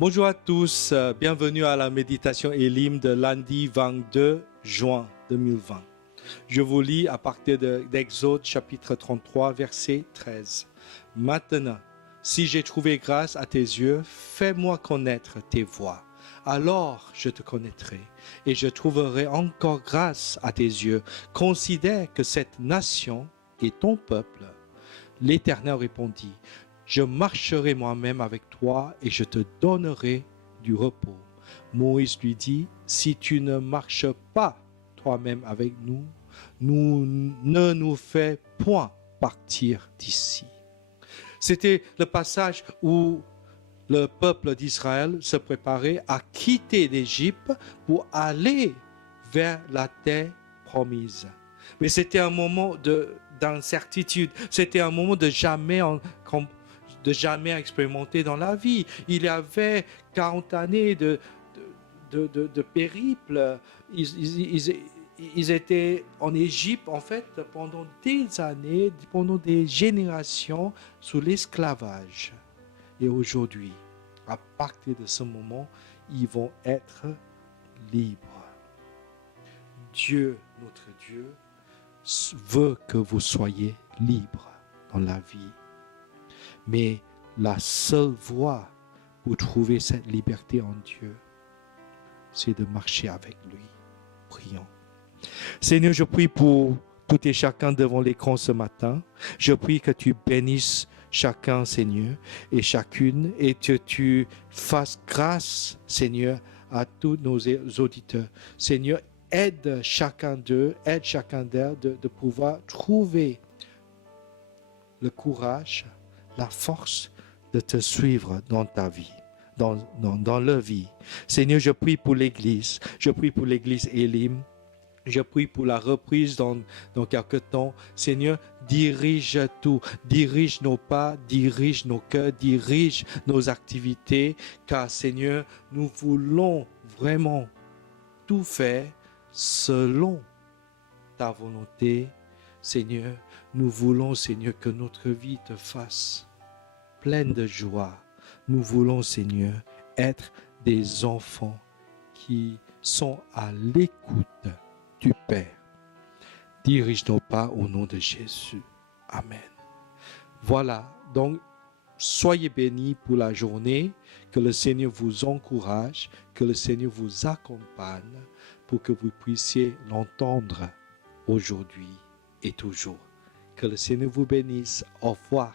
Bonjour à tous, bienvenue à la méditation Elim de lundi 22 juin 2020. Je vous lis à partir d'Exode chapitre 33, verset 13. Maintenant, si j'ai trouvé grâce à tes yeux, fais-moi connaître tes voies. Alors je te connaîtrai et je trouverai encore grâce à tes yeux. Considère que cette nation est ton peuple. L'Éternel répondit: je marcherai moi-même avec toi et je te donnerai du repos. Moïse lui dit: si tu ne marches pas toi-même avec nous, ne nous fais point partir d'ici. C'était le passage où le peuple d'Israël se préparait à quitter l'Égypte pour aller vers la terre promise. Mais c'était un moment d'incertitude, c'était un moment de jamais expérimenter dans la vie. Il y avait 40 années de périple. Ils étaient en Égypte, en fait, pendant des années, pendant des générations, sous l'esclavage. Et aujourd'hui, à partir de ce moment, ils vont être libres. Dieu, notre Dieu, veut que vous soyez libres dans la vie. Mais la seule voie pour trouver cette liberté en Dieu, c'est de marcher avec lui. Prions. Seigneur, je prie pour tout et chacun devant l'écran ce matin. Je prie que tu bénisses chacun, Seigneur, et chacune, et que tu fasses grâce, Seigneur, à tous nos auditeurs. Seigneur, aide chacun d'eux, aide chacun d'elles de pouvoir trouver le courage, la force de te suivre dans ta vie, dans leur vie. Seigneur, je prie pour l'Église. Je prie pour l'Église Elim. Je prie pour la reprise dans quelques temps. Seigneur, dirige tout. Dirige nos pas, dirige nos cœurs, dirige nos activités. Car Seigneur, nous voulons vraiment tout faire selon ta volonté. Seigneur, nous voulons, Seigneur, que notre vie te fasse pleine de joie. Nous voulons, Seigneur, être des enfants qui sont à l'écoute du Père. Dirige nos pas au nom de Jésus. Amen. Voilà, donc soyez bénis pour la journée, que le Seigneur vous encourage, que le Seigneur vous accompagne pour que vous puissiez l'entendre aujourd'hui et toujours. Que le Seigneur vous bénisse. Au revoir.